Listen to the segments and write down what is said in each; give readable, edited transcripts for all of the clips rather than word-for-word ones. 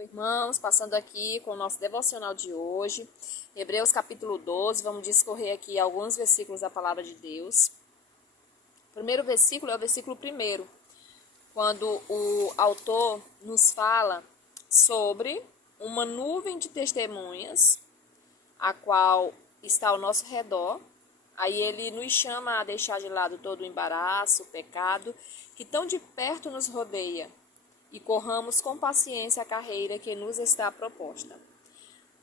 Irmãos, passando aqui com o nosso devocional de hoje, Hebreus capítulo 12, vamos discorrer aqui alguns versículos da palavra de Deus. O primeiro versículo é o versículo 1, quando o autor nos fala sobre uma nuvem de testemunhas, a qual está ao nosso redor. Aí ele nos chama a deixar de lado todo o embaraço, o pecado, que tão de perto nos rodeia, e corramos com paciência a carreira que nos está proposta.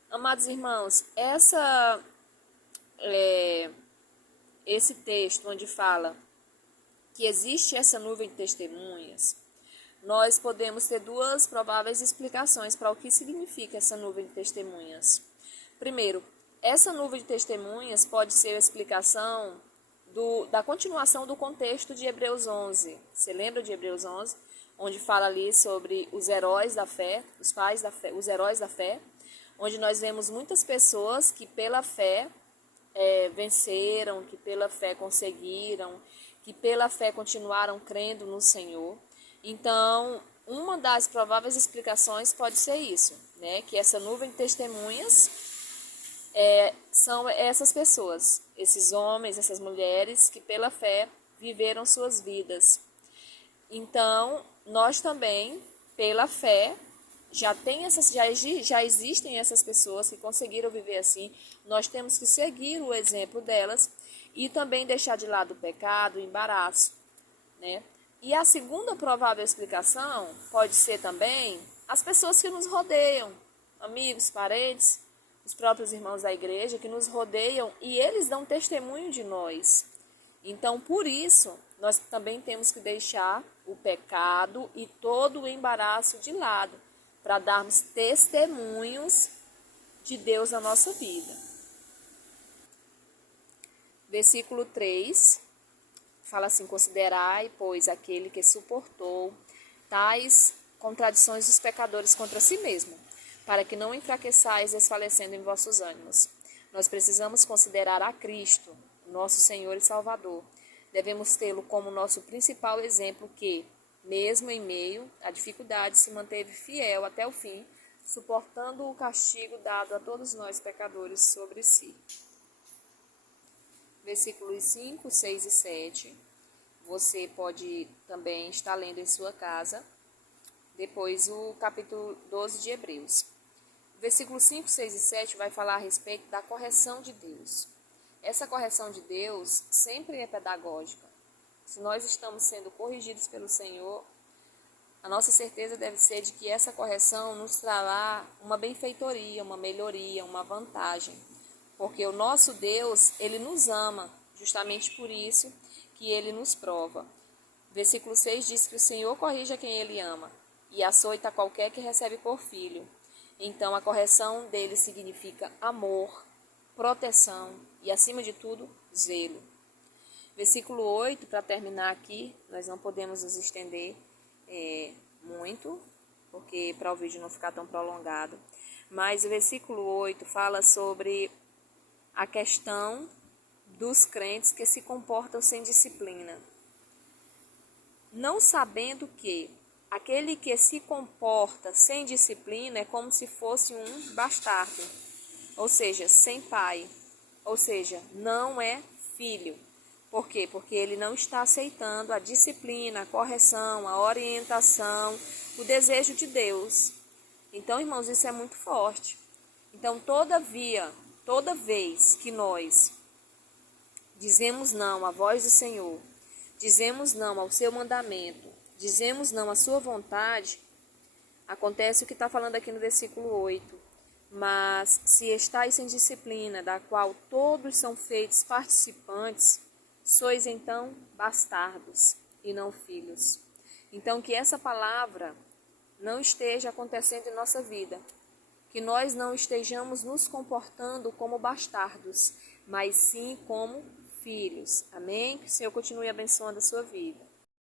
Amados irmãos, esse texto onde fala que existe essa nuvem de testemunhas, nós podemos ter duas prováveis explicações para o que significa essa nuvem de testemunhas. Primeiro, essa nuvem de testemunhas pode ser a explicação da continuação do contexto de Hebreus 11. Você lembra de Hebreus 11? Onde fala ali sobre os heróis da fé, os pais da fé, os heróis da fé, onde nós vemos muitas pessoas que pela fé venceram, que pela fé conseguiram, que pela fé continuaram crendo no Senhor. Então, uma das prováveis explicações pode ser isso, né? Que essa nuvem de testemunhas são essas pessoas, esses homens, essas mulheres que pela fé viveram suas vidas. Então, nós também, pela fé, já existem essas pessoas que conseguiram viver assim. Nós temos que seguir o exemplo delas e também deixar de lado o pecado, o embaraço, né? E a segunda provável explicação pode ser também as pessoas que nos rodeiam, amigos, parentes, os próprios irmãos da igreja que nos rodeiam e eles dão testemunho de nós. Então, por isso, nós também temos que deixar o pecado e todo o embaraço de lado, para darmos testemunhos de Deus na nossa vida. Versículo 3, fala assim: considerai, pois, aquele que suportou tais contradições dos pecadores contra si mesmo, para que não enfraqueçais desfalecendo em vossos ânimos. Nós precisamos considerar a Cristo, nosso Senhor e Salvador. Devemos tê-lo como nosso principal exemplo que, mesmo em meio à dificuldade, se manteve fiel até o fim, suportando o castigo dado a todos nós pecadores sobre si. Versículos 5, 6 e 7. Você pode também estar lendo em sua casa. Depois o capítulo 12 de Hebreus. Versículos 5, 6 e 7 vai falar a respeito da correção de Deus. Essa correção de Deus sempre é pedagógica. Se nós estamos sendo corrigidos pelo Senhor, a nossa certeza deve ser de que essa correção nos trará uma benfeitoria, uma melhoria, uma vantagem. Porque o nosso Deus, Ele nos ama, justamente por isso que Ele nos prova. Versículo 6 diz que o Senhor corrige a quem Ele ama e açoita qualquer que recebe por filho. Então, a correção dele significa amor, proteção e, acima de tudo, zelo. Versículo 8, para terminar aqui, nós não podemos nos estender muito, porque para o vídeo não ficar tão prolongado. Mas o versículo 8 fala sobre a questão dos crentes que se comportam sem disciplina. Não sabendo que aquele que se comporta sem disciplina é como se fosse um bastardo, ou seja, sem pai, ou seja, não é filho. Por quê? Porque ele não está aceitando a disciplina, a correção, a orientação, o desejo de Deus. Então, irmãos, isso é muito forte. Então, toda vez que nós dizemos não à voz do Senhor, dizemos não ao seu mandamento, dizemos não à sua vontade, acontece o que está falando aqui no versículo 8. Mas se estáis sem disciplina, da qual todos são feitos participantes, sois então bastardos e não filhos. Então que essa palavra não esteja acontecendo em nossa vida, que nós não estejamos nos comportando como bastardos, mas sim como filhos. Amém? Que o Senhor continue abençoando a sua vida.